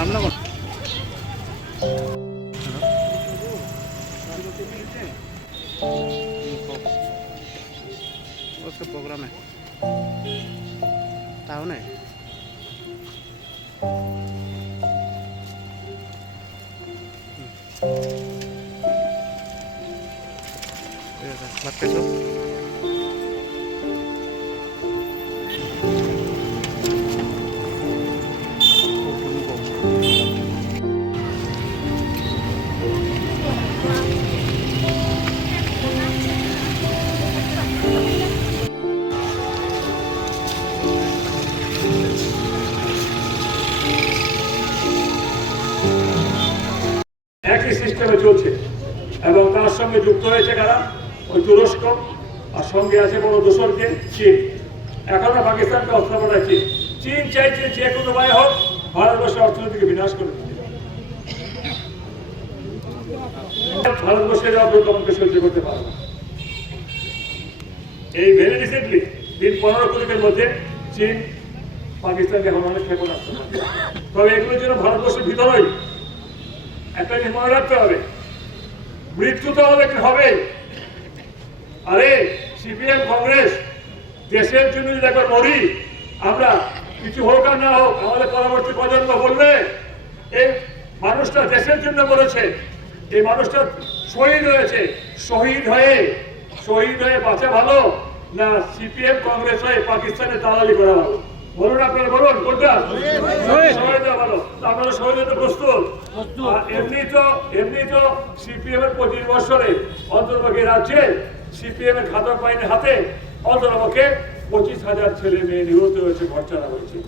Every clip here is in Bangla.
রান্না কর उसके प्रोग्राम है ताओ ने मत कैसे একই সিস্টেমে চলছে। এবং তার সঙ্গে যুক্ত হয়েছে কারা? ওই তুরস্ক, আর সঙ্গে আছে বড় দোসরকে চীন। এখনও পাকিস্তানকে অস্ত্র পাঠায় চীন। চীন চাইছে যে কোনো উপায় হোক ভারতবর্ষের অর্থনীতিকে বিনাশ করে। ভারতবর্ষের অগ্রগমনকে সহ্য করতে পারবে এই ভেরি রিসেন্টলি দিন পনেরো কুড়িকের মধ্যে চীন পাকিস্তানকে এখন অনেক ক্ষেপণাস্ত্র তবে এগুলোর জন্য ভারতবর্ষের ভিতরেই একটা জিনিস মনে রাখতে হবে। মৃত্যু তো আমাদের হবে। আরে, সিপিএম, কংগ্রেস, দেশের জন্য যদি একবার মরি আমরা কিছু হোক আর না হোক, আমাদের পরবর্তী প্রজন্ম বলবে এই মানুষটা দেশের জন্য বলেছে, এই মানুষটা শহীদ হয়েছে। শহীদ হয়ে শহীদ হয়ে বাঁচা ভালো, না সিপিএম, কংগ্রেস হয়ে পাকিস্তানে দালালি করা ভালো? বলুন আপনারা বলুন। কোনটা শহীদ হওয়া আপনারা প্রস্তুত। এমনি তো এমনি তো সিপিএম এর পঁচিশ বছরে অন্তর্পক্ষে রাজ্যে সিপিএম এর ঘাতক বাহিনীর হাতে অন্তর্পক্ষে পঁচিশ হাজার ছেলে মেয়ে নিহত হয়েছে খরচারা হয়েছে।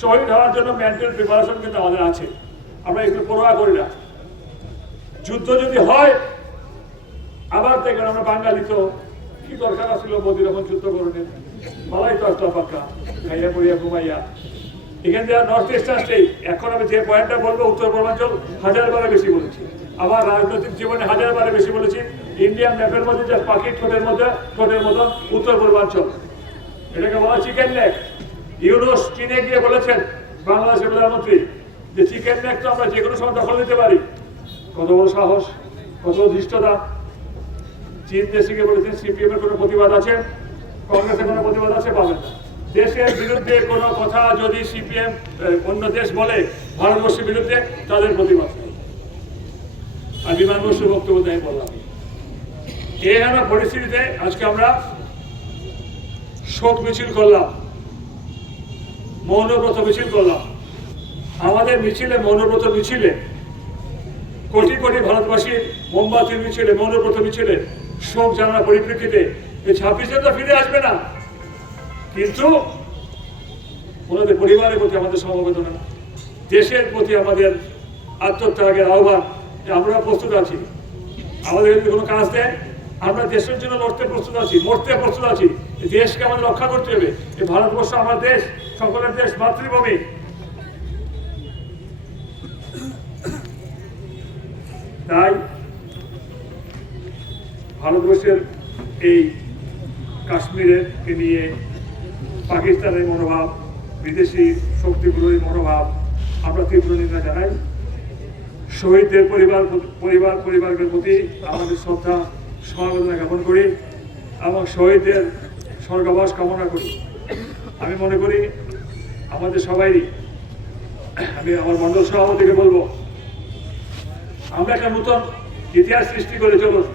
শহীদ হওয়ার জন্য মেন্টাল প্রিপারেশন কিন্তু আমাদের আছে। আমরা এগুলো পরোয়া করি না। যুদ্ধ যদি হয় আবার দেখবেন আমরা বাঙালি তো কি দরকার ছিল মোদির এখন করণের মালাই তো আসলো খাইয়া পড়িয়া ঘুমাইয়া। এখান থেকে নর্থ ইস্টার্ন স্টেট এখন আমি যে পয়েন্টটা বলব, উত্তর পূর্বাঞ্চল হাজার বারে বেশি বলেছি। আমার রাজনৈতিক জীবনে হাজার বারে বেশি বলেছি। ইন্ডিয়ান ম্যাপের মধ্যে যে পাখি ঠোঁটের মধ্যে, ঠোঁটের মতো উত্তর পূর্বাঞ্চল। এটাকে বলা চিকেন নেক ইউরোস চীনে গিয়ে বলেছেন, বাংলাদেশের প্রধানমন্ত্রী, যে চিকেন নেক তো আমরা যে কোনো সময় দখল নিতে পারি। কত বড় সাহস, কত ধৃষ্টতা। চীন দেশে গিয়ে বলেছেন সিপিএম এর কোনো প্রতিবাদ আছে? কংগ্রেসের কোনো প্রতিবাদ আছে? পাবেন দেশের বিরুদ্ধে কোনো কথা যদি সিপিএম অন্য দেশ বলে ভারতবর্ষের বিরুদ্ধে, তাদের প্রতিবাদ আর বিমান বসুর বক্তব্য বললাম। এই হেন পরিস্থিতিতে আজকে আমরা শোক মিছিল করলাম, মৌনব্রত মিছিল করলাম। আমাদের মিছিলে, মৌনব্রত মিছিলে কোটি কোটি ভারতবাসীর মোমবাতির মিছিলে, মৌনব্রত মিছিলে শোক জানার পরিপ্রেক্ষিতে এই ছাব্বিশে তো ফিরে আসবে না। কিন্তু ওনাদের পরিবারের প্রতি আমাদের সমবেদনা। দেশের প্রতি আমাদের আত্মত্যাগের আহ্বান। আমরা প্রস্তুত আছি। আমাদের যদি কোনো কাজ দেয়, আমরা দেশের জন্য লড়তে প্রস্তুত আছি, মরতে প্রস্তুত আছি। দেশকে আমাদের রক্ষা করতে হবে। এই ভারতবর্ষ আমার দেশ, সকলের দেশ, মাতৃভূমি। তাই ভারতবর্ষের এই কাশ্মীরের কে নিয়ে পাকিস্তানের মনোভাব, বিদেশি শক্তিগুলোর মনোভাব, আমরা তীব্র নিন্দা জানাই। শহীদদের পরিবার পরিবার পরিবারের প্রতি আমাদের শ্রদ্ধা, সমবেদনা জ্ঞাপন করি এবং শহীদদের স্বর্গবাস কামনা করি। আমি মনে করি আমাদের সবাইরই, আমি আমার মন্ডল সভাপতিকে বলব, আমরা একটা নতুন ইতিহাস সৃষ্টি করে চলুন।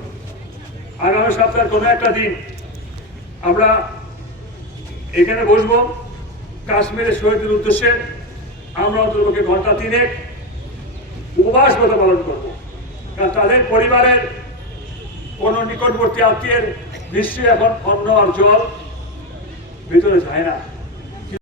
আগামী সপ্তাহের কোনো একটা দিন আমরা এখানে বসব। কাশ্মীরের শহীদের উদ্দেশ্যে আমরা অন্তর্পক্ষে ঘণ্টা তিনেক উপবাস কথা পালন করব। কারণ তাদের পরিবারের কোনো নিকটবর্তী আত্মীয়ের নিশ্চয়ই এখন অন্ন আর জল ভিতরে যায় না।